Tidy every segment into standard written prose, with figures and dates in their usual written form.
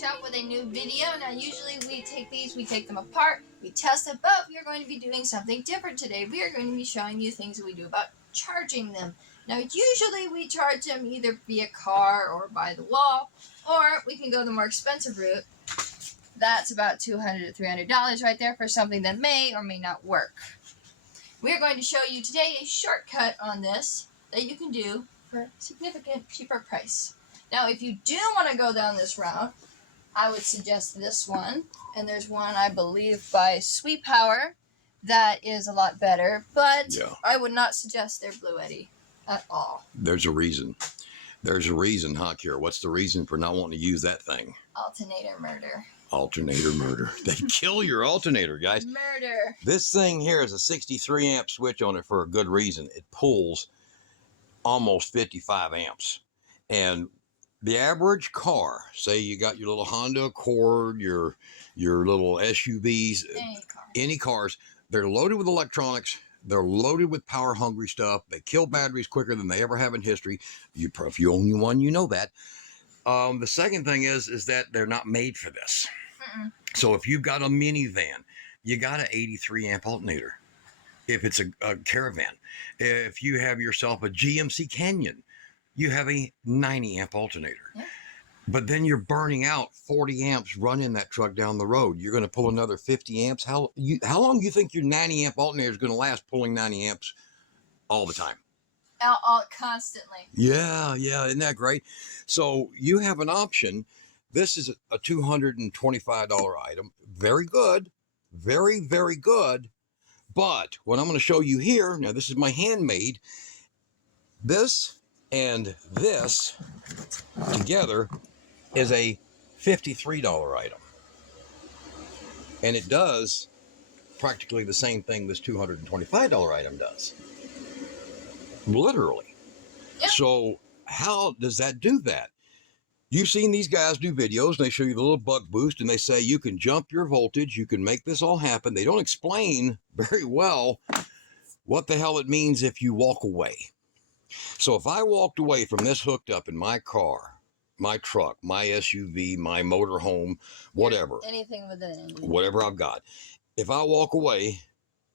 back out with a new video. Now usually we take them apart, we test them, but we are going to be doing something different today. We are going to be showing you things that we do about charging them. Now usually we charge them either via car or by the wall, or we can go the more expensive route. That's about $200 to $300 right there for something that may or may not work. We are going to show you today a shortcut on this that you can do for a significant cheaper price. Now, if you do want to go down this route, I would suggest this one. And there's one, I believe, by Sweet Power that is a lot better. But yeah, I would not suggest their Bluetti at all. There's a reason. There's a reason, huh, Kira? What's the reason for not wanting to use that thing? Alternator murder. Alternator murder. They kill your alternator, guys. Murder. This thing here is a 63 amp switch on it for a good reason. It pulls almost 55 amps. And the average car, say you got your little Honda Accord, your little SUVs, any cars, they're loaded with electronics. They're loaded with power hungry stuff. They kill batteries quicker than they ever have in history. If you own one, you know that. The second thing is that they're not made for this. So if you've got a minivan, you got an 83 amp alternator. If it's a caravan, if you have yourself a GMC Canyon, you have a 90 amp alternator. Yeah. But then you're burning out 40 amps running that truck down the road. You're going to pull another 50 amps. How long do you think your 90 amp alternator is going to last pulling 90 amps all the time? Constantly. Yeah, isn't that great? So you have an option. This is a $225 item. Very good. Very, very good. But what I'm going to show you here, now this is my handmade. This and this together is a $53 item. And it does practically the same thing this $225 item does. Literally. Yeah. So how does that do that? You've seen these guys do videos, and they show you the little buck boost, and they say you can jump your voltage, you can make this all happen. They don't explain very well what the hell it means if you walk away. So if I walked away from this hooked up in my car, my truck, my SUV, my motorhome, whatever. Anything with an engine. Whatever I've got. If I walk away,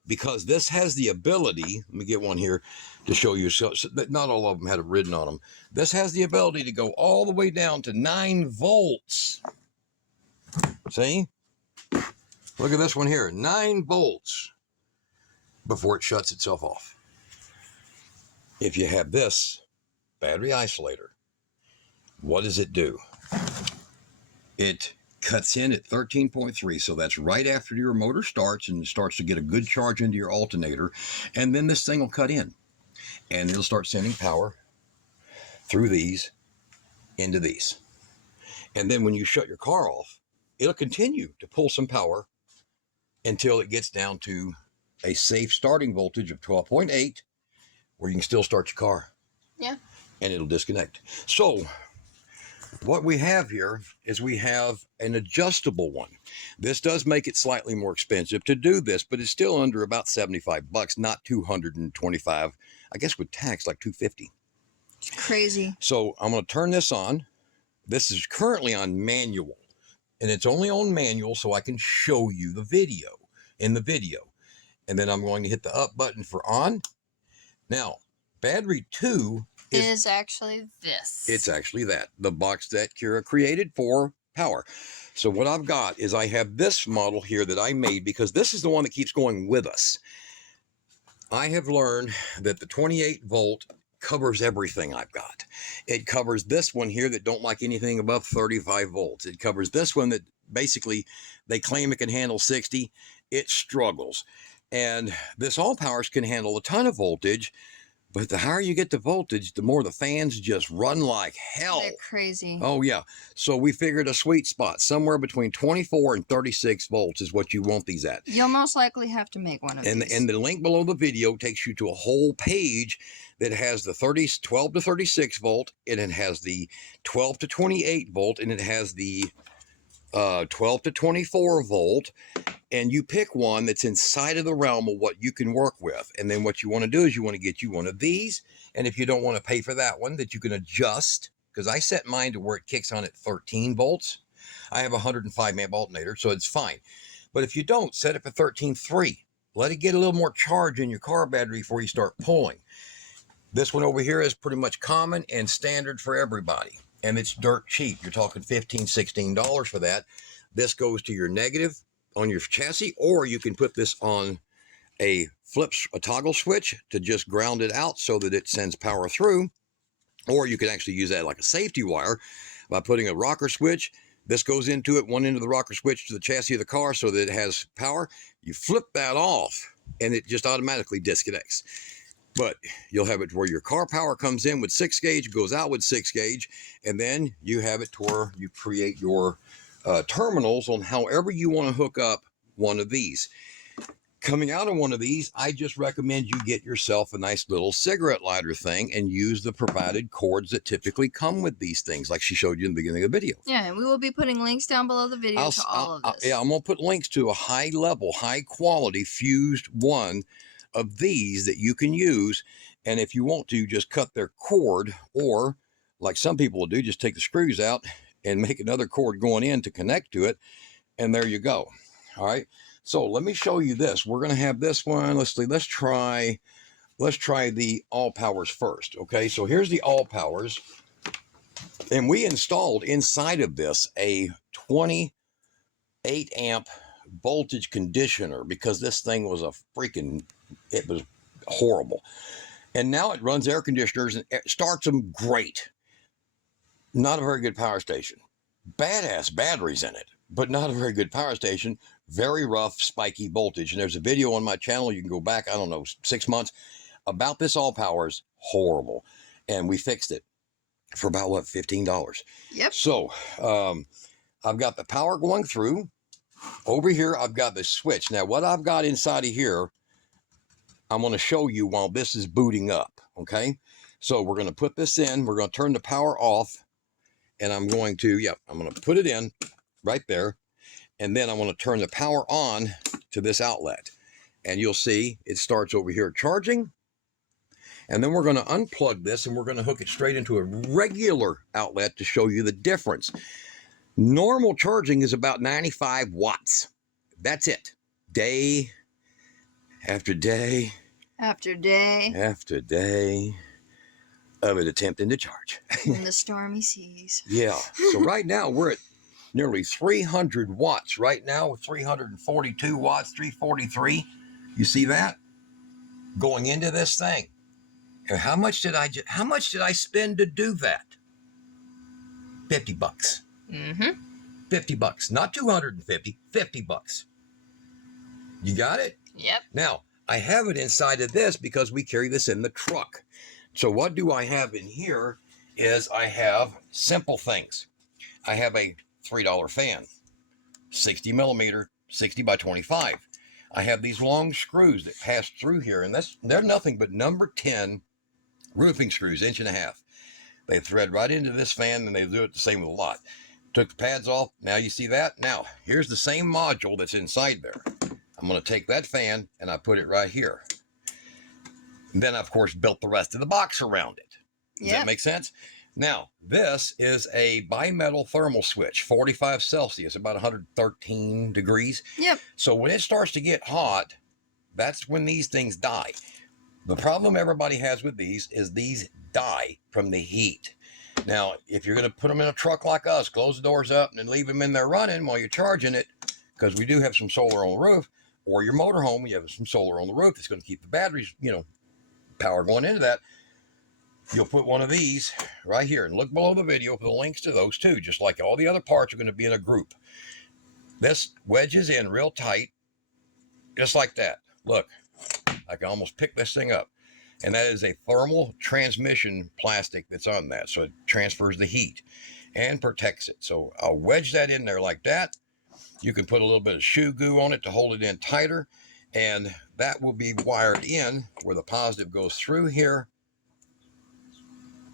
because this has the ability, let me get one here to show you, so not all of them had it written on them. This has the ability to go all the way down to 9 volts. See? Look at this one here, 9 volts before it shuts itself off. If you have this battery isolator, what does it do? It cuts in at 13.3, so that's right after your motor starts and starts to get a good charge into your alternator, and then this thing will cut in, and it'll start sending power through these into these. And then when you shut your car off, it'll continue to pull some power until it gets down to a safe starting voltage of 12.8, where you can still start your car. Yeah. And it'll disconnect. So what we have here is we have an adjustable one. This does make it slightly more expensive to do this, but it's still under about 75 bucks, not 225. I guess with tax, like 250. It's crazy. So I'm going to turn this on. This is currently on manual, and it's only on manual so I can show you the video in the video. And then I'm going to hit the up button for on. Now, battery 2 is actually this. It's actually that, the box that Kira created for power. So what I've got is I have this model here that I made because this is the one that keeps going with us. I have learned that the 28 volt covers everything I've got. It covers this one here that don't like anything above 35 volts. It covers this one that basically they claim it can handle 60. It struggles. And this Allpowers can handle a ton of voltage, but the higher you get the voltage, the more the fans just run like hell. They're crazy. Oh, yeah. So we figured a sweet spot. Somewhere between 24 and 36 volts is what you want these at. You'll most likely have to make one of these. And the link below the video takes you to a whole page that has the 12 to 36 volt, and it has the 12 to 28 volt, and it has the 12 to 24 volt, and you pick one that's inside of the realm of what you can work with. And then what you want to do is you want to get you one of these, and if you don't want to pay for that one, that you can adjust, because I set mine to where it kicks on at 13 volts. I have a 105 amp alternator, so it's fine. But if you don't, set it for 13.3. Let it get a little more charge in your car battery before you start pulling. This one over here is pretty much common and standard for everybody. And it's dirt cheap. You're talking $15, $16 for that. This goes to your negative on your chassis, or you can put this on a toggle switch to just ground it out so that it sends power through. Or you can actually use that like a safety wire by putting a rocker switch. This goes into it, one end of the rocker switch to the chassis of the car so that it has power. You flip that off and it just automatically disconnects. But you'll have it where your car power comes in with 6 gauge, goes out with 6 gauge, and then you have it to where you create your terminals on however you want to hook up one of these. Coming out of one of these, I just recommend you get yourself a nice little cigarette lighter thing and use the provided cords that typically come with these things, like she showed you in the beginning of the video. Yeah, and we will be putting links down below the video to all of this. Yeah, I'm going to put links to a high level, high quality fused one of these that you can use. And if you want to, just cut their cord, or like some people will do, just take the screws out and make another cord going in to connect to it. And there you go. All right. So let me show you this. We're going to have this one. Let's try the Allpowers first. Okay. So here's the Allpowers. And we installed inside of this a 28 amp voltage conditioner because this thing was it was horrible. And now it runs air conditioners and starts them great. Not a very good power station. Badass batteries in it, but not a very good power station. Very rough, spiky voltage. And there's a video on my channel. You can go back, I don't know, 6 months about this Allpowers. Horrible. And we fixed it for about, what, $15? Yep. So I've got the power going through. Over here, I've got the switch. Now, what I've got inside of here, I'm going to show you while this is booting up, okay? So we're going to put this in. We're going to turn the power off. And I'm going to put it in right there. And then I want to turn the power on to this outlet. And you'll see it starts over here charging. And then we're going to unplug this and we're going to hook it straight into a regular outlet to show you the difference. Normal charging is about 95 watts. That's it. Day after day. After day. After day of it attempting to charge. In the stormy seas. Yeah. So right now we're at nearly 300 watts. Right now, 342 watts, 343. You see that? Going into this thing. And how much did I spend to do that? $50. Mm-hmm. $50. Not 250, $50. You got it? Yep. Now, I have it inside of this because we carry this in the truck. So what do I have in here is I have simple things. I have a $3 fan, 60 millimeter, 60 by 25. I have these long screws that pass through here, and they're nothing but number 10 roofing screws, 1.5 inches. They thread right into this fan, and they do it the same with a lot. Took the pads off. Now you see that? Now, here's the same module that's inside there. I'm going to take that fan, and I put it right here. And then, of course, built the rest of the box around it. Does that make sense? Now, this is a bimetal thermal switch, 45 Celsius, about 113 degrees. Yep. So when it starts to get hot, that's when these things die. The problem everybody has with these is these die from the heat. Now, if you're going to put them in a truck like us, close the doors up and then leave them in there running while you're charging it, because we do have some solar on the roof, or your motorhome, you have some solar on the roof that's going to keep the batteries, power going into that. You'll put one of these right here and look below the video for the links to those too. Just like all the other parts are going to be in a group. This wedges in real tight, just like that. Look, I can almost pick this thing up. And that is a thermal transmission plastic that's on that. So it transfers the heat and protects it. So I'll wedge that in there like that. You can put a little bit of shoe goo on it to hold it in tighter. And that will be wired in where the positive goes through here,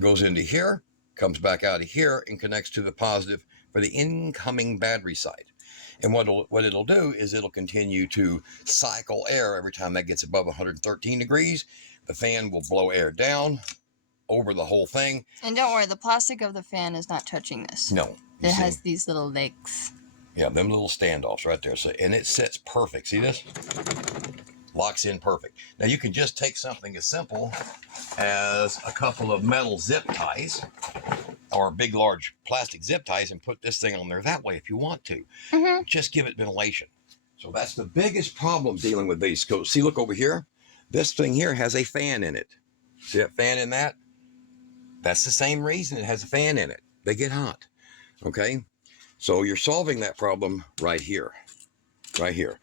goes into here, comes back out of here, and connects to the positive for the incoming battery side. And what it'll do is it'll continue to cycle air every time that gets above 113 degrees. The fan will blow air down, over the whole thing. And don't worry, the plastic of the fan is not touching this. No. It has these little legs. Yeah, them little standoffs right there. So, and it sits perfect. See this? Locks in perfect. Now you can just take something as simple as a couple of metal zip ties or big, large plastic zip ties and put this thing on there that way if you want to. Just give it ventilation. So that's the biggest problem dealing with these. See, look over here. This thing here has a fan in it. See that fan in that? That's the same reason it has a fan in it. They get hot. Okay? So you're solving that problem right here. Right here.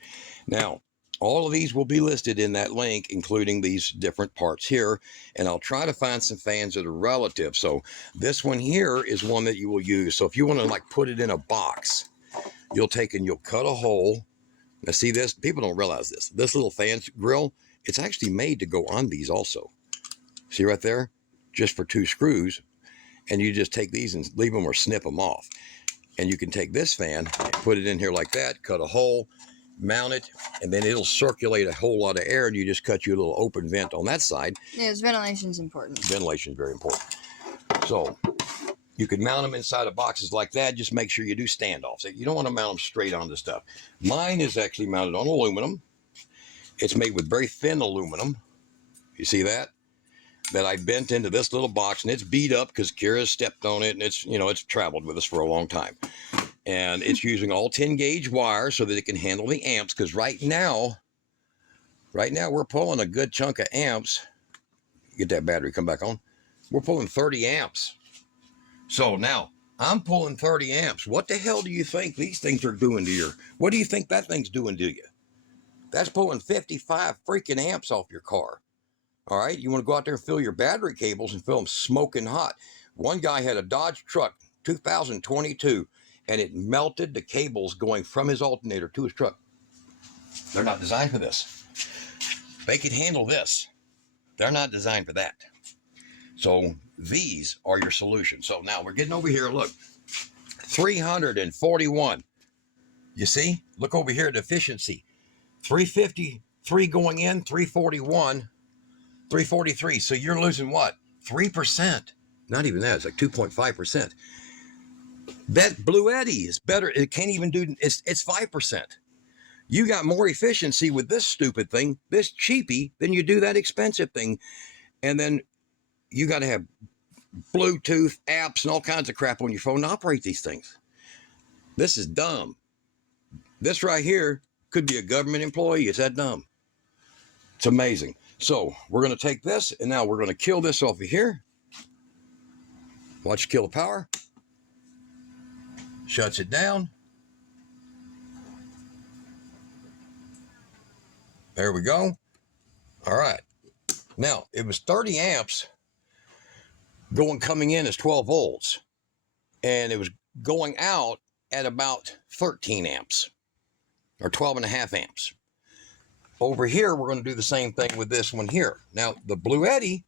Now, all of these will be listed in that link, including these different parts here. And I'll try to find some fans that are relative. So this one here is one that you will use. So if you want to like put it in a box, you'll take and you'll cut a hole. Now see this? People don't realize this. This little fan grill, it's actually made to go on these also. See right there? Just for 2 screws. And you just take these and leave them or snip them off. And you can take this fan, put it in here like that, cut a hole, mount it, and then it'll circulate a whole lot of air, and you just cut you a little open vent on that side. Yes, ventilation's important. Ventilation is very important. So you can mount them inside of boxes like that. Just make sure you do standoffs. You don't want to mount them straight onto stuff. Mine is actually mounted on aluminum. It's made with very thin aluminum. You see that? That I bent into this little box, and it's beat up because Kira's stepped on it, and it's, you know, it's traveled with us for a long time. And it's using all 10 gauge wire so that it can handle the amps, because right now we're pulling a good chunk of amps. Get that battery, come back on. We're pulling 30 amps. So now I'm pulling 30 amps. What the hell do you think these things are doing to your, what do you think that thing's doing to you? That's pulling 55 freaking amps off your car. All right, you want to go out there and fill your battery cables and fill them smoking hot. One guy had a Dodge truck, 2022, and it melted the cables going from his alternator to his truck. They're not designed for this. They can handle this. They're not designed for that. So these are your solution. So now we're getting over here. Look, 341. You see? Look over here at efficiency. 353 going in, 341. 343. So you're losing what? 3%. Not even that. It's like 2.5%. That Bluetti is better. It can't even do, it's 5%. You got more efficiency with this stupid thing, this cheapy, than you do that expensive thing. And then you got to have Bluetooth apps and all kinds of crap on your phone to operate these things. This is dumb. This right here could be a government employee. It's that dumb. It's amazing. So we're going to take this, and now we're going to kill this off of here. Watch it kill the power. Shuts it down. There we go. All right. Now, it was 30 amps coming in as 12 volts, and it was going out at about 13 amps or 12 and a half amps. Over here, we're going to do the same thing with this one here. Now, the Bluetti,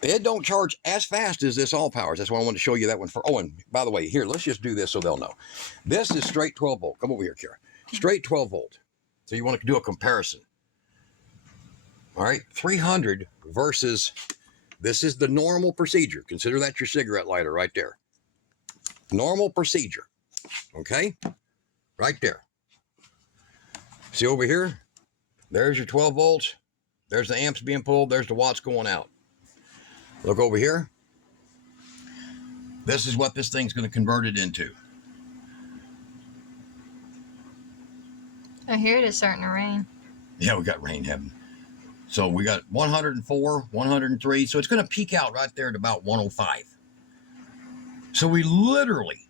it don't charge as fast as this Allpowers. That's why I wanted to show you that one for. Oh, and by the way, here, let's just do this so they'll know. This is straight 12 volt. Come over here, Kira. Straight 12 volt. So you want to do a comparison. All right, 300 versus, this is the normal procedure. Consider that your cigarette lighter right there. Normal procedure. Okay? Right there. See over here? There's your 12 volts. There's the amps being pulled. There's the watts going out. Look over here. This is what this thing's going to convert it into. I hear it is starting to rain. Yeah, we got rain heaven. So we got 104, 103. So it's going to peak out right there at about 105. So we literally,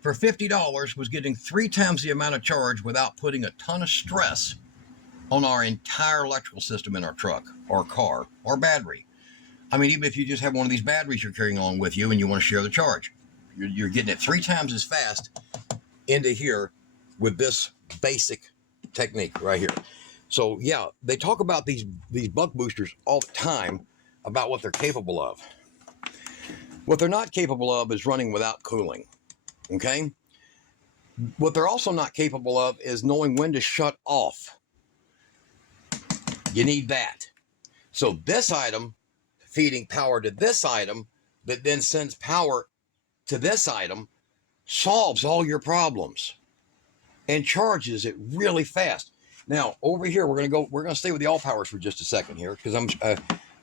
for $50 was getting 3 times the amount of charge without putting a ton of stress on our entire electrical system in our truck or car or battery. I mean, even if you just have one of these batteries you're carrying along with you and you want to share the charge, you're getting it 3 times as fast into here with this basic technique right here. So yeah, they talk about these buck boosters all the time about what they're capable of. What they're not capable of is running without cooling, okay? What they're also not capable of is knowing when to shut off. You need that. So this item feeding power to this item that then sends power to this item, solves all your problems and charges it really fast. Now, over here, we're going to stay with the Allpowers for just a second here, because I'm,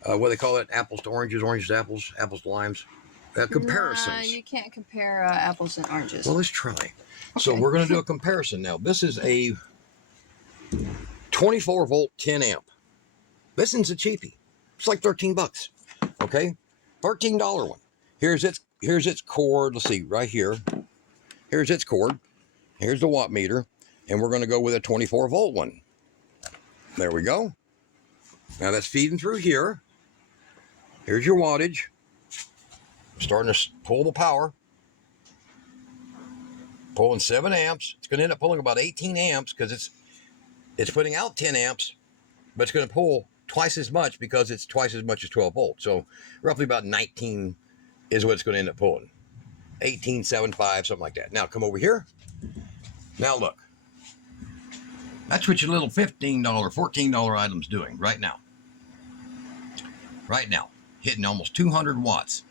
what do they call it? Apples to oranges, oranges to apples, apples to limes. Comparisons. You can't compare apples and oranges. Well, let's try. Okay. So we're going to do a comparison now. This is a 24 volt 10 amp. This one's a cheapie. It's like 13 bucks. Okay, $13 one. Here's its cord. Let's see, right here. Here's its cord. Here's the watt meter, and we're going to go with a 24 volt one. There we go. Now that's feeding through here. Here's your wattage. Starting to pull the power. Pulling 7 amps. It's going to end up pulling about 18 amps because it's putting out 10 amps, but it's going to pull twice as much because it's twice as much as 12 volts. So roughly about 19 is what it's going to end up pulling. 18.75, something like that. Now come over here. Now look. That's what your little $15, $14 item's doing right now. Right now. Hitting almost 200 watts.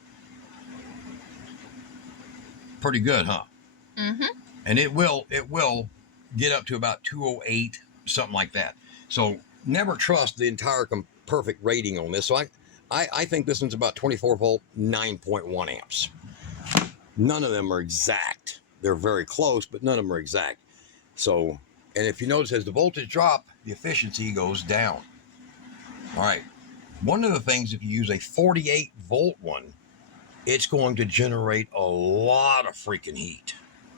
Pretty good, huh? Mm-hmm. And it will get up to about 208, something like that. So never trust the entire perfect rating on this. So I think this one's about 24 volt, 9.1 amps. None of them are exact. They're very close, but none of them are exact. So, and if you notice, as the voltage drop, the efficiency goes down. All right. One of the things, if you use a 48 volt one, it's going to generate a lot of freaking heat.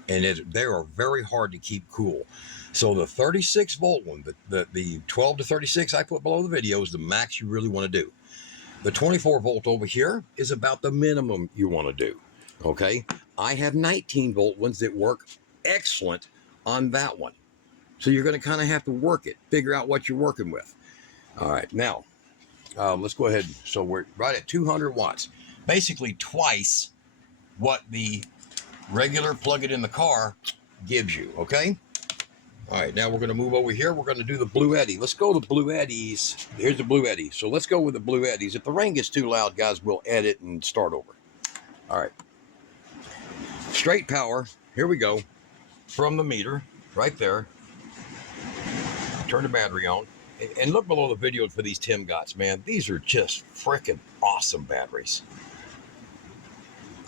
And they are very hard to keep cool. So the 36 volt one, the 12 to 36 I put below the video is the max you really want to do. The 24 volt over here is about the minimum you want to do. Okay. I have 19 volt ones that work excellent on that one. So you're going to kind of have to work it, figure out what you're working with. All right. Now, let's go ahead. So we're right at 200 watts, basically twice what the regular plug it in the car gives you. Okay. All right. Now we're going to move over here. We're going to do the Bluetti. Let's go to Bluettis. Here's the Bluetti. So let's go with the Bluettis. If the rain gets too loud, guys, we'll edit and start over. All right. Straight power. Here we go. From the meter right there. Turn the battery on. And look below the video for these Temgots, man. These are just freaking awesome batteries.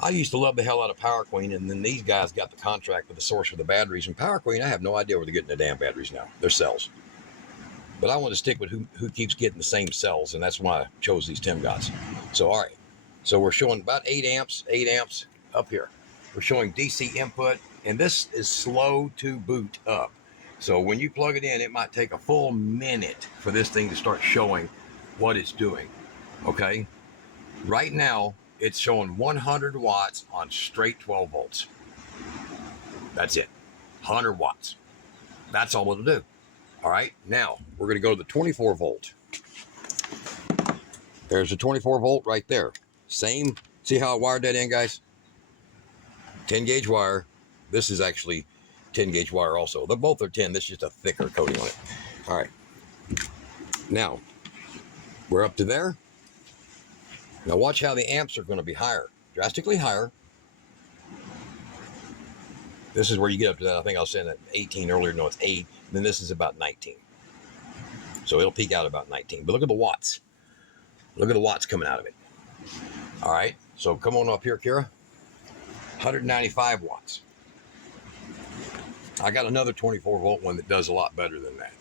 I used to love the hell out of Power Queen, and then these guys got the contract with the source for the batteries. And Power Queen, I have no idea where they're getting the damn batteries now. They're cells. But I want to stick with who keeps getting the same cells, and that's why I chose these Temgots. So, all right. So we're showing about 8 amps up here. We're showing DC input, and this is slow to boot up. So when you plug it in, it might take a full minute for this thing to start showing what it's doing. Okay. Right now, it's showing 100 watts on straight 12 volts. That's it. 100 watts. That's all it'll do. All right. Now, we're going to go to the 24 volt. There's a 24 volt right there. Same. See how I wired that in, guys? 10 gauge wire. This is actually 10 gauge wire also. They both are 10. This is just a thicker coating on it. All right. Now, we're up to there. Now watch how the amps are going to be higher. Drastically higher. This is where you get up to that. I think I was saying that 18 earlier. No, it's 8. And then this is about 19. So it'll peak out about 19. But look at the watts. Look at the watts coming out of it. All right. So come on up here, Kira. 195 watts. I got another 24 volt one that does a lot better than that.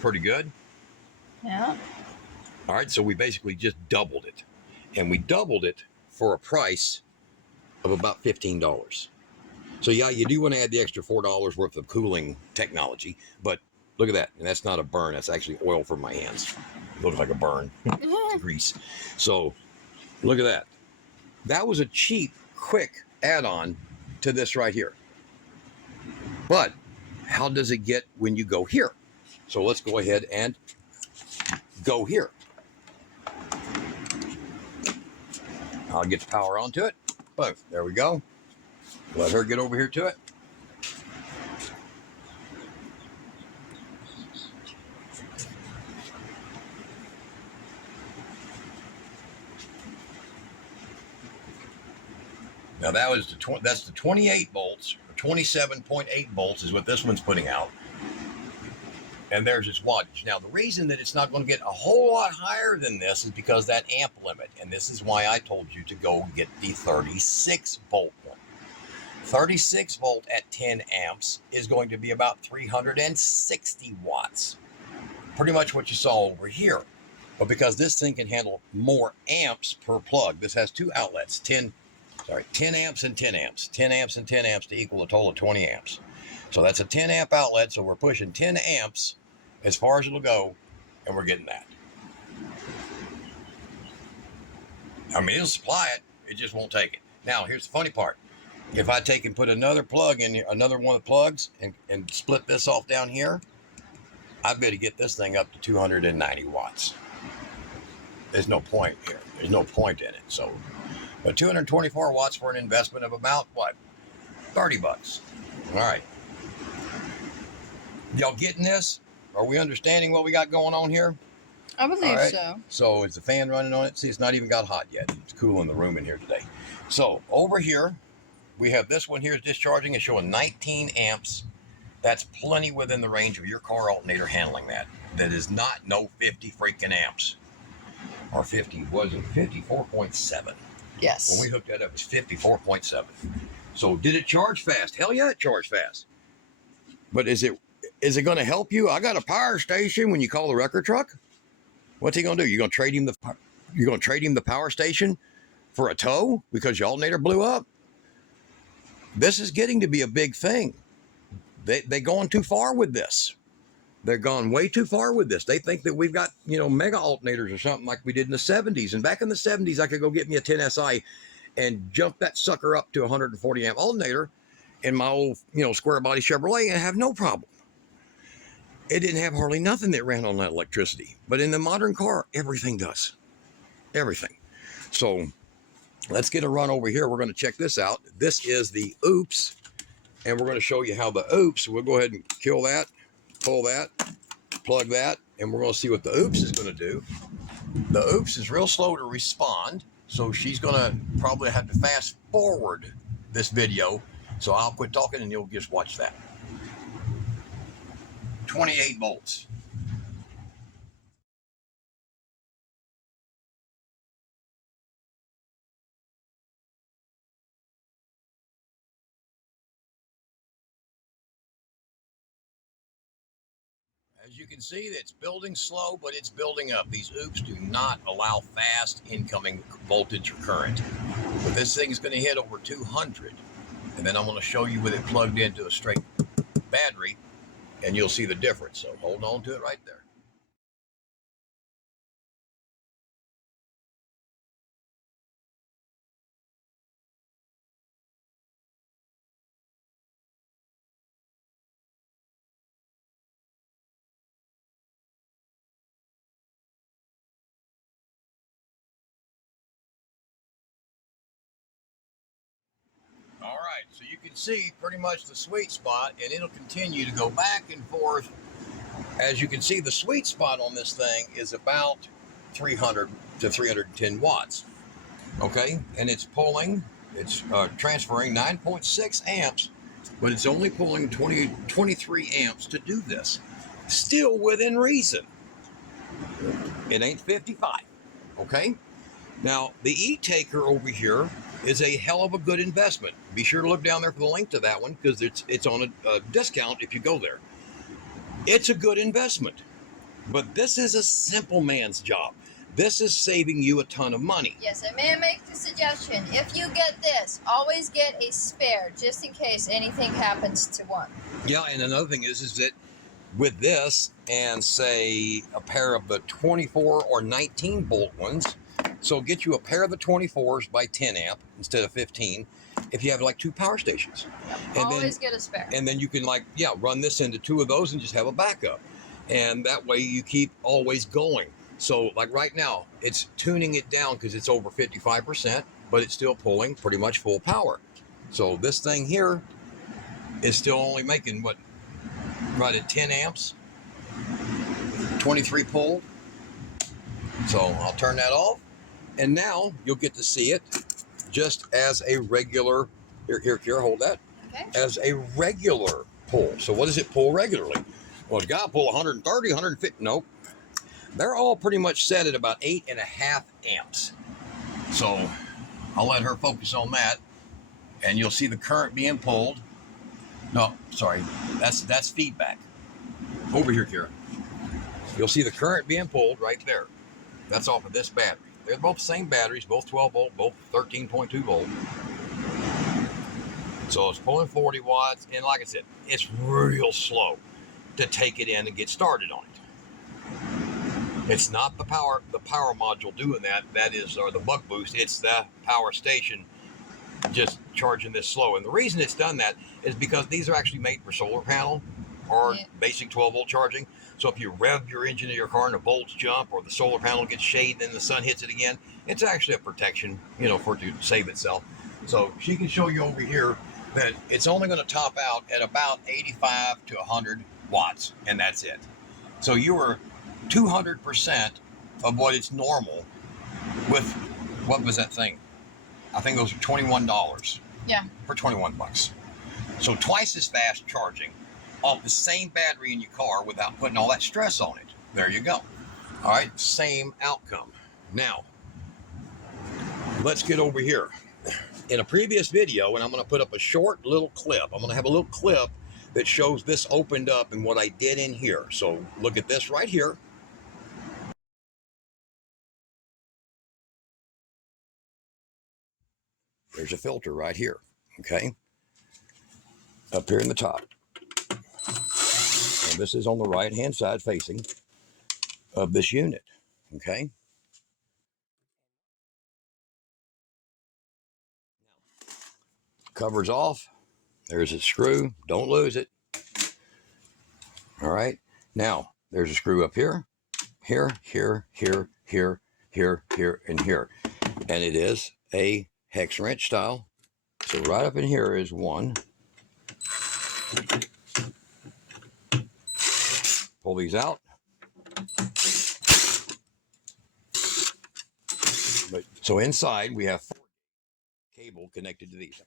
Pretty good. Yeah. All right, so we basically just doubled it. And we doubled it for a price of about $15. So yeah, you do want to add the extra $4 worth of cooling technology, but look at that. And that's not a burn. That's actually oil from my hands. It looks like a burn. It's grease. So look at that. That was a cheap, quick add-on to this right here. But how does it get when you go here? So let's go ahead and go here. I'll get the power onto it. Boom. There we go. Let her get over here to it. Now that's the 28 volts, or 27.8 volts is what this one's putting out. And there's its wattage. Now, the reason that it's not going to get a whole lot higher than this is because that amp limit. And this is why I told you to go get the 36 volt one. 36 volt at 10 amps is going to be about 360 watts. Pretty much what you saw over here. But because this thing can handle more amps per plug, this has two outlets, 10 amps and 10 amps. 10 amps and 10 amps to equal a total of 20 amps. So that's a 10 amp outlet, so we're pushing 10 amps as far as it'll go, and we're getting that. I mean, it'll supply it, it just won't take it. Now, here's the funny part. If I take and put another plug in here, another one of the plugs, and split this off down here, I better get this thing up to 290 watts. There's no point here. There's no point in it. So, but 224 watts for an investment of about, what, 30 bucks. All right. Y'all getting this? Are we understanding what we got going on here? I believe right. so. So is the fan running on it? See, it's not even got hot yet. It's cool in the room in here today. So over here, we have this one here is discharging. It's showing 19 amps. That's plenty within the range of your car alternator handling that. That is not no 50 freaking amps. Or 50, was it 54.7? Yes. When we hooked that up, it's 54.7. So did it charge fast? Hell yeah, it charged fast. But is it going to help you? I got a power station when you call the record truck. What's he going to do? You're going to trade him the power station for a tow because your alternator blew up? This is getting to be a big thing. They going too far with this. They're gone way too far with this. They think that we've got, mega alternators or something like we did in the 70s. And back in the 70s, I could go get me a 10SI and jump that sucker up to 140 amp alternator in my old, square body Chevrolet and have no problem. It didn't have hardly nothing that ran on that electricity. But in the modern car, everything does. Everything. So let's get a run over here. We're going to check this out. This is the OOPS. And we're going to show you how the OOPS, we'll go ahead and kill that, pull that, plug that, and we're going to see what the OOPS is going to do. The OOPS is real slow to respond, so she's going to probably have to fast forward this video. So I'll quit talking and you'll just watch that. 28 volts. As you can see, it's building slow, but it's building up. These OOPS do not allow fast incoming voltage or current. But this thing is going to hit over 200. And then I'm going to show you with it plugged into a straight battery, and you'll see the difference. So hold on to it right there. All right, so you can see pretty much the sweet spot, and it'll continue to go back and forth. As you can see, the sweet spot on this thing is about 300 to 310 watts. Okay, and it's transferring 9.6 amps, but it's only pulling 23 amps to do this. Still within reason. It ain't 55, okay? Now, the Etaker over here is a hell of a good investment. Be sure to look down there for the link to that one because it's on a discount if you go there. It's a good investment, but this is a simple man's job. This is saving you a ton of money. Yes, I may make the suggestion. If you get this, always get a spare just in case anything happens to one. Yeah, and another thing is that with this and say a pair of the 24 or 19 volt ones, so get you a pair of the 24s by 10 amp instead of 15 if you have like two power stations. Yep, and always get a spare. And then you can run this into two of those and just have a backup. And that way you keep always going. So like right now, it's tuning it down because it's over 55%, but it's still pulling pretty much full power. So this thing here is still only making right at 10 amps, 23 pulled. So I'll turn that off. And now you'll get to see it just as a regular, here, hold that, Okay. as a regular pull. So what does it pull regularly? Well, it's got to pull 130, 150, nope. They're all pretty much set at about 8.5 amps. So I'll let her focus on that, and you'll see the current being pulled. No, sorry, that's feedback. Over here, Kira. You'll see the current being pulled right there. That's off of this battery. They're both the same batteries, both 12 volt, both 13.2 volt. So it's pulling 40 watts, and like I said, it's real slow to take it in and get started on it. It's not the power module doing that. That is, or the buck boost. It's the power station just charging this slow. And the reason it's done that is because these are actually made for solar panel or basic 12 volt charging. So if you rev your engine of your car and the volts jump, or the solar panel gets shade and then the sun hits it again, it's actually a protection, for it to save itself. So she can show you over here that it's only going to top out at about 85 to 100 watts, and that's it. So you are 200% of what it's normal with, what was that thing? I think those are $21. Yeah. For 21 bucks. So twice as fast charging off the same battery in your car without putting all that stress on it. There you go. All right, same outcome. Now, let's get over here. In a previous video, and I'm going to put up a short little clip. I'm going to have a little clip that shows this opened up and what I did in here. So look at this right here. There's a filter right here, okay? Up here in the top. And this is on the right-hand side facing of this unit, okay? Cover's off. There's a screw. Don't lose it. All right. Now, there's a screw up here, here, here, here, here, here, here, and here. And it is a hex wrench style. So right up in here is one. Pull these out. So inside we have 4 cable connected to these.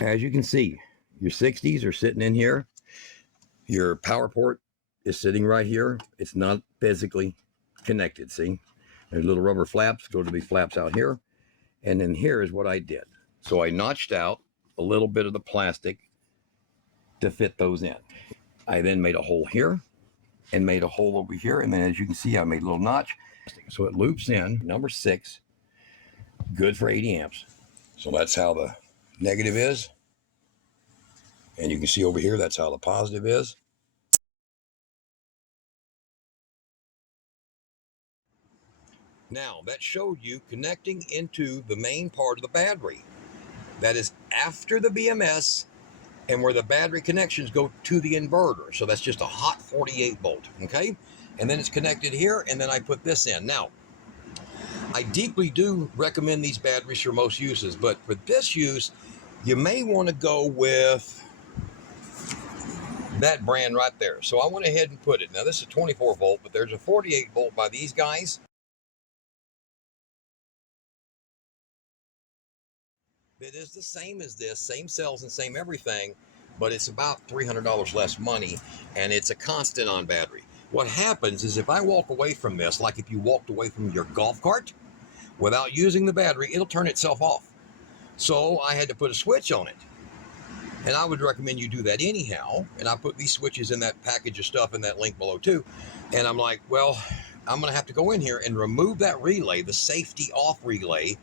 As you can see, your 60s are sitting in here. Your power port is sitting right here. It's not physically connected, see? There's little rubber flaps, go to these flaps out here. And then here is what I did. So I notched out a little bit of the plastic to fit those in. I then made a hole here and made a hole over here. And then as you can see, I made a little notch. So it loops in, number 6, good for 80 amps. So that's how the negative is. And you can see over here, that's how the positive is. Now, that showed you connecting into the main part of the battery. That is after the BMS and where the battery connections go to the inverter. So that's just a hot 48 volt, okay? And then it's connected here, and then I put this in. Now, I deeply do recommend these batteries for most uses, but for this use, you may want to go with that brand right there. So I went ahead and put it. Now, this is 24 volt, but there's a 48 volt by these guys. It is the same as this, same cells and same everything, but it's about $300 less money, and it's a constant on battery. What happens is if I walk away from this, like if you walked away from your golf cart without using the battery, it'll turn itself off. So I had to put a switch on it. And I would recommend you do that anyhow. And I put these switches in that package of stuff in that link below too. And I'm like, well, I'm going to have to go in here and remove that relay, the safety off relay.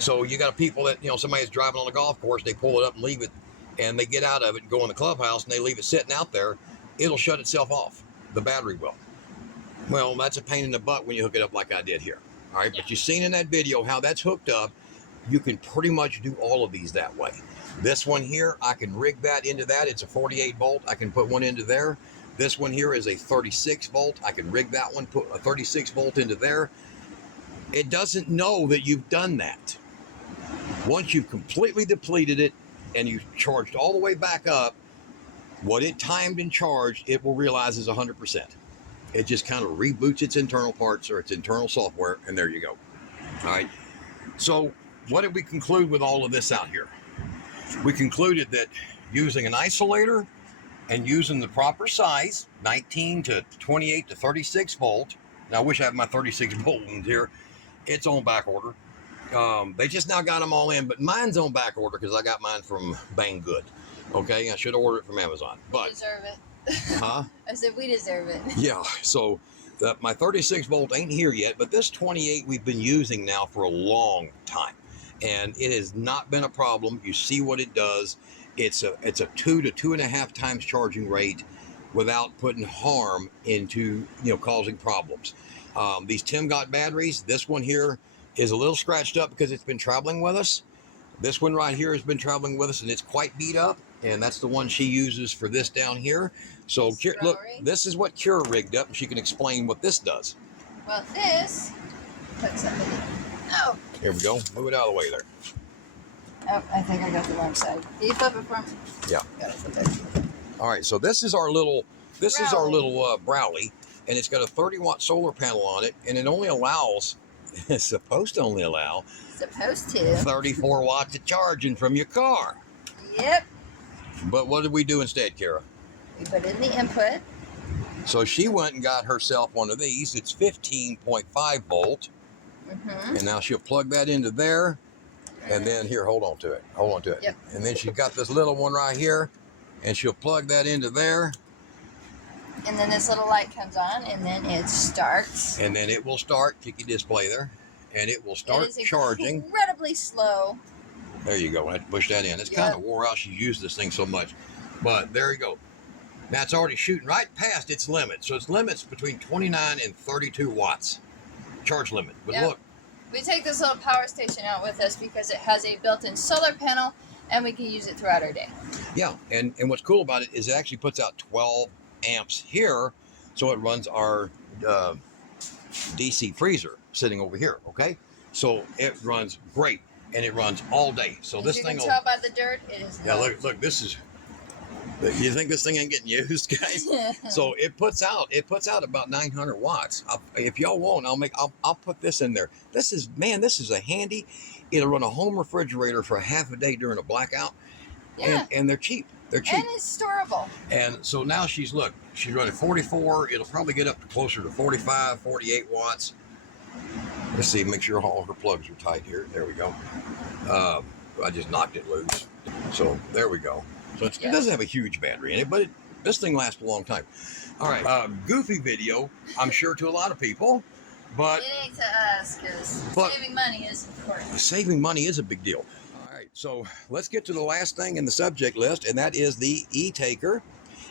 So you got people that, somebody's driving on a golf course, they pull it up and leave it, and they get out of it and go in the clubhouse and they leave it sitting out there. It'll shut itself off. The battery will. Well, that's a pain in the butt when you hook it up like I did here. All right, but you've seen in that video how that's hooked up. You can pretty much do all of these that way. This one here, I can rig that into that. It's a 48 volt. I can put one into there. This one here is a 36 volt. I can rig that one, put a 36 volt into there. It doesn't know that you've done that. Once you've completely depleted it and you've charged all the way back up, what it timed and charged, it will realize is 100%. It just kind of reboots its internal parts or its internal software, and there you go. All right. So what did we conclude with all of this out here? We concluded that using an isolator and using the proper size, 19 to 28 to 36 volt. Now I wish I had my 36 volt ones here. It's on back order. They just now got them all in, but mine's on back order because I got mine from Banggood. Okay, I should have ordered it from Amazon. But we deserve it. huh? I said we deserve it. Yeah. So my 36 volt ain't here yet, but this 28 we've been using now for a long time, and it has not been a problem. You see what it does. It's a 2 to 2.5 times charging rate without putting harm into, causing problems. These Temgot batteries, this one here is a little scratched up because it's been traveling with us. This one right here has been traveling with us, and it's quite beat up, and that's the one she uses for this down here. So look, this is what Kira rigged up, and she can explain what this does. Well, this puts something in. Oh. Here we go. Move it out of the way there. Oh, I think I got the wrong side. Can you flip it for me? Yeah. Got it flip it. All right, so this is our little Browley, and it's got a 30-watt solar panel on it, and it only allows, it's supposed to only allow 34 watts of charging from your car. Yep. But what did we do instead, Kara? We put in the input. So she went and got herself one of these. It's 15.5 volt. Mm-hmm. And now she'll plug that into there. And then here, hold on to it. Yep. And then she's got this little one right here, and she'll plug that into there. And then this little light comes on, and then it starts. And then it will start. Kick your display there, and it will start charging. Incredibly slow. There you go. I had to push that in. It's kind of wore out. She's used this thing so much, but there you go. Now it's already shooting right past its limit. So its limit's between 29 and 32 watts charge limit. But look. We take this little power station out with us because it has a built-in solar panel, and we can use it throughout our day. Yeah, and what's cool about it is it actually puts out 12 amps here, so it runs our DC freezer sitting over here, okay? So it runs great, and it runs all day. So this thing will... You can tell by the dirt, it is Yeah, look, this is... You think this thing ain't getting used, guys? So it puts out about 900 watts. If y'all want, I'll put this in there. This is a handy. It'll run a home refrigerator for half a day during a blackout. Yeah. And they're cheap. They're cheap. And it's storable. And so now she's running 44. It'll probably get up to closer to 45, 48 watts. Let's see, make sure all her plugs are tight here. There we go. I just knocked it loose. So there we go. So it doesn't have a huge battery in it, but this thing lasts a long time. All right, goofy video, I'm sure, to a lot of people, but... It ain't to us, because saving money is important. Saving money is a big deal. All right, so let's get to the last thing in the subject list, and that is the Etaker,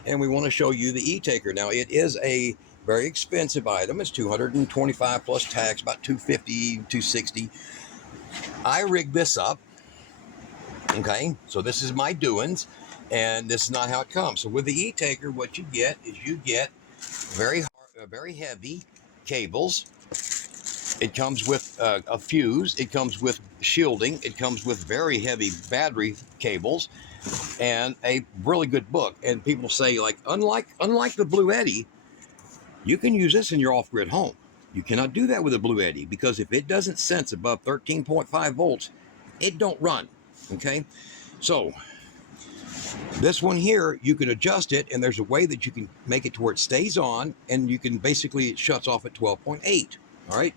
and we want to show you the Etaker. Now, it is a very expensive item. It's $225 plus tax, about $250, $260. I rigged this up, okay? So this is my doings. And this is not how it comes. So with the Etaker, what you get is very heavy cables. It comes with a fuse. It comes with shielding. It comes with very heavy battery cables, and a really good book. And people say, like, unlike the Blueddi, you can use this in your off-grid home. You cannot do that with a Blueddi, because if it doesn't sense above 13.5 volts, it don't run. Okay, so. This one here, you can adjust it, and there's a way that you can make it to where it stays on, and you can basically, it shuts off at 12.8, all right?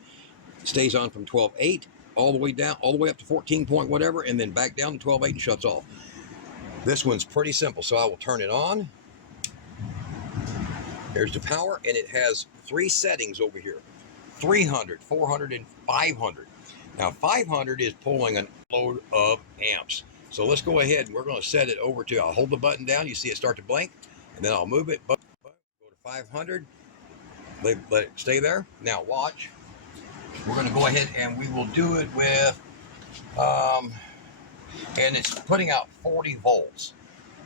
It stays on from 12.8 all the way down, all the way up to 14 point whatever, and then back down to 12.8 and shuts off. This one's pretty simple, so I will turn it on. There's the power, and it has 3 settings over here, 300, 400, and 500. Now, 500 is pulling a load of amps. So let's go ahead and we're going to set it over to, I'll hold the button down, you see it start to blink, and then I'll move it, go to 500, let it stay there. Now watch, we're going to go ahead and we will do it with, and it's putting out 40 volts.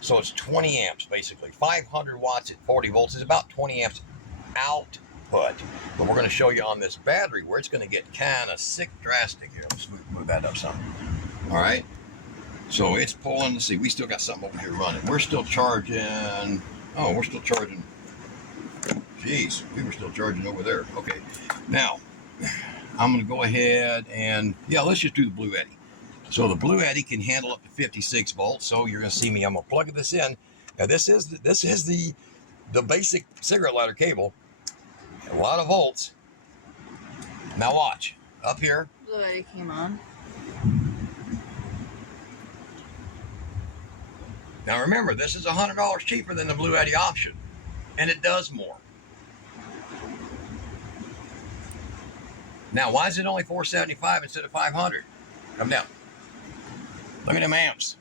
So it's 20 amps basically. 500 watts at 40 volts is about 20 amps output. But we're going to show you on this battery where it's going to get kind of sick drastic here. Let's move that up some. All right. So it's pulling, let's see, we still got something over here running. We're still charging, geez, we were still charging over there. Okay, now, I'm gonna go ahead and, let's just do the Blueddi. So the Bluetti can handle up to 56 volts. So you're going to see me. I'm going to plug this in. Now this is the basic cigarette lighter cable. A lot of volts. Now watch up here. Bluetti came on. Now remember, this is $100 cheaper than the Bluetti option, and it does more. Now, why is it only $475 instead of $500? Come down. Look at them amps.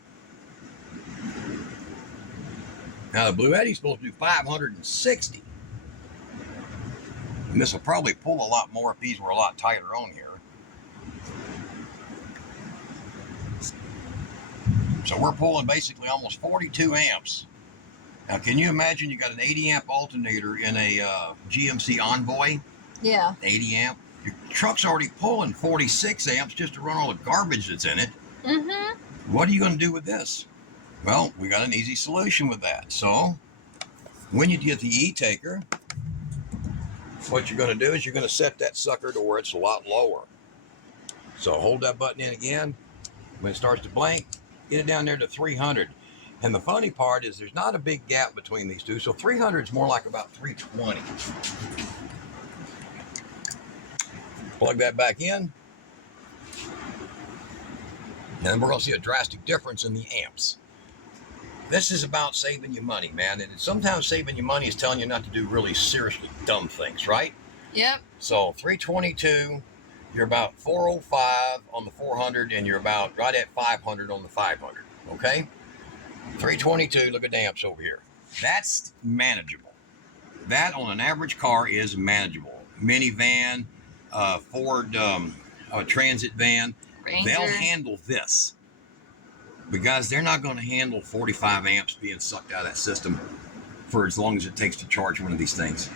Now the Bluetti's supposed to do 560. And this will probably pull a lot more if these were a lot tighter on here. So we're pulling basically almost 42 amps. Now, can you imagine you got an 80 amp alternator in a GMC Envoy? Yeah. 80 amp. Your truck's already pulling 46 amps just to run all the garbage that's in it. Mm-hmm. What are you going to do with this? Well, we got an easy solution with that. So, when you get the Etaker, what you're going to do is you're going to set that sucker to where it's a lot lower. So, hold that button in again. When it starts to blink, get it down there to 300. And the funny part is there's not a big gap between these two. So, 300 is more like about 320. Plug that back in. And we're going to see a drastic difference in the amps. This is about saving you money, man. And sometimes saving you money is telling you not to do really seriously dumb things, right? Yep. So 322, you're about 405 on the 400, and you're about right at 500 on the 500, okay? 322, look at the amps over here. That's manageable. That on an average car is manageable. Minivan, Ford Transit van, Ranger. they'll handle this. But guys, they're not going to handle 45 amps being sucked out of that system for as long as it takes to charge one of these things.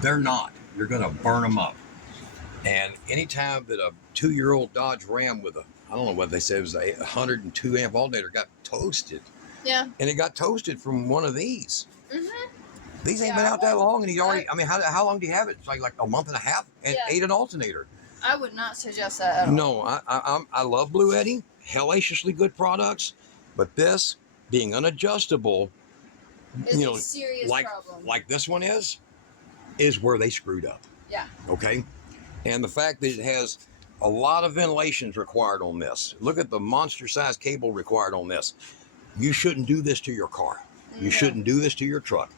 They're not. You're going to burn them up. And anytime that a 2-year-old Dodge Ram with a, I don't know what they said, it was a 102 amp alternator got toasted. Yeah. And it got toasted from one of these. Mm-hmm. These ain't been out that long, and he already, I mean, how long do you have it? It's like a month and a half, and ate an alternator. I would not suggest that at all. No, I love Bluetti, hellaciously good products, but this being unadjustable, It's a serious problem. like this one is where they screwed up. Yeah. Okay, and the fact that it has a lot of ventilations required on this. Look at the monster-sized cable required on this. You shouldn't do this to your car. You shouldn't do this to your truck.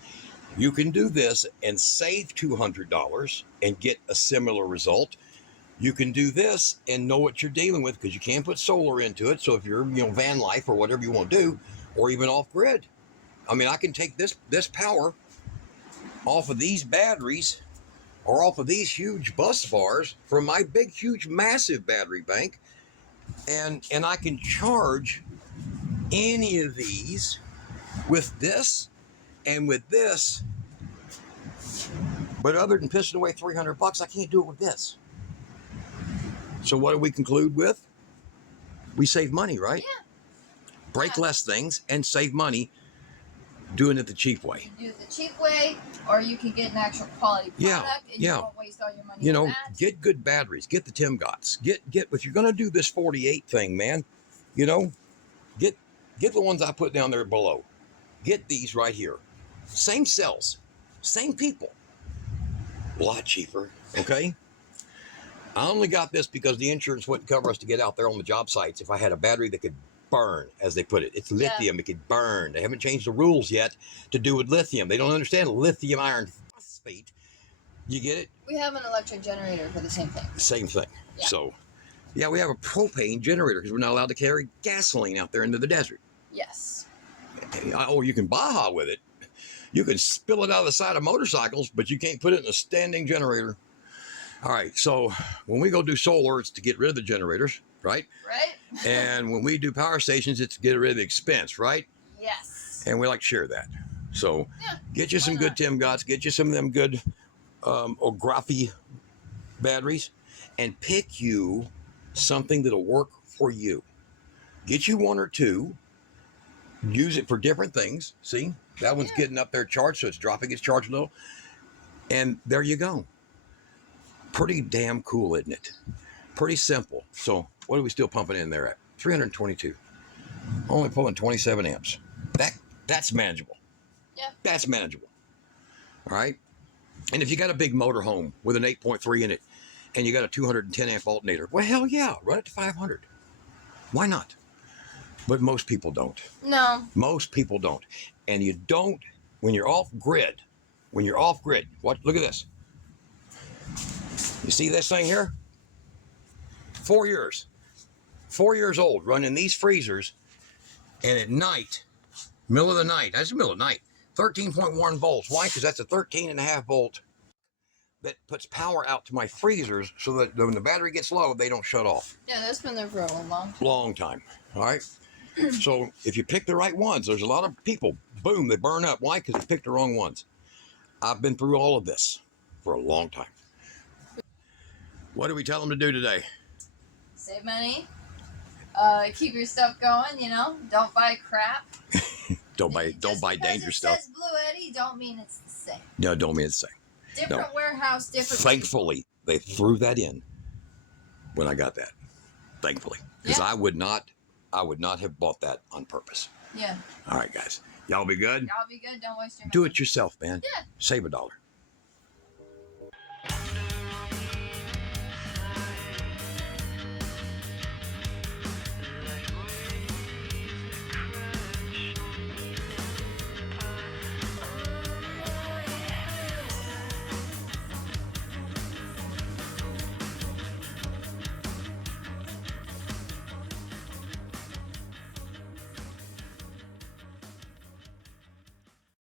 You can do this and save $200 and get a similar result. You can do this and know what you're dealing with because you can put solar into it. So if you're, van life or whatever you want to do, or even off grid. I mean, I can take this power off of these batteries or off of these huge bus bars from my big, huge, massive battery bank. And I can charge any of these with this and with this. But other than pissing away $300, I can't do it with this. So what do we conclude with? We save money, right? Yeah. Break less things and save money doing it the cheap way. You do it the cheap way, or you can get an actual quality product and you won't waste all your money on that. Get good batteries. Get the Temgots. Get if you're going to do this 48 thing, man, get the ones I put down there below. Get these right here. Same cells, same people. A lot cheaper, okay? I only got this because the insurance wouldn't cover us to get out there on the job sites if I had a battery that could burn, as they put it. It's lithium. It could burn. They haven't changed the rules yet to do with lithium. They don't understand lithium iron phosphate. You get it? We have an electric generator for the same thing. Same thing. Yeah. So, yeah, we have a propane generator because we're not allowed to carry gasoline out there into the desert. Yes. Or you can Baja with it. You can spill it out of the side of motorcycles, but you can't put it in a standing generator. All right, so when we go do solar, it's to get rid of the generators, right? Right. And when we do power stations, it's to get rid of the expense, right? Yes. And we like to share that. So get you some good Temgots, get you some of them goodOgraphy batteries, and pick you something that'll work for you. Get you one or two, use it for different things. See, that one's getting up there charged, so it's dropping its charge a little. And there you go. Pretty damn cool, isn't it? Pretty simple. So what are we still pumping in there at? 322. Only pulling 27 amps. That's manageable. Yeah. That's manageable. All right. And if you got a big motor home with an 8.3 in it, and you got a 210 amp alternator, well, hell yeah, run it to 500. Why not? But most people don't. No. Most people don't. And you don't, when you're off grid, what? Look at this. You see this thing here? 4 years. 4 years old, running these freezers, and at night, middle of the night, 13.1 volts. Why? Because that's a 13.5 volt that puts power out to my freezers so that when the battery gets low, they don't shut off. Yeah, that's been there for a long time. All right. So if you pick the right ones, there's a lot of people, boom, they burn up. Why? Because they picked the wrong ones. I've been through all of this for a long time. What do we tell them to do today? Save money. Keep your stuff going, you know. Don't buy crap. Don't buy dangerous stuff. It says Bluetti, don't mean it's the same. No, don't mean it's the same. Different warehouse, different. Thankfully, they threw that in when I got that. Thankfully, because I would not have bought that on purpose. Yeah. All right, guys. Y'all be good. Y'all be good. Don't waste your money. Do it yourself, man. Yeah. Save $1.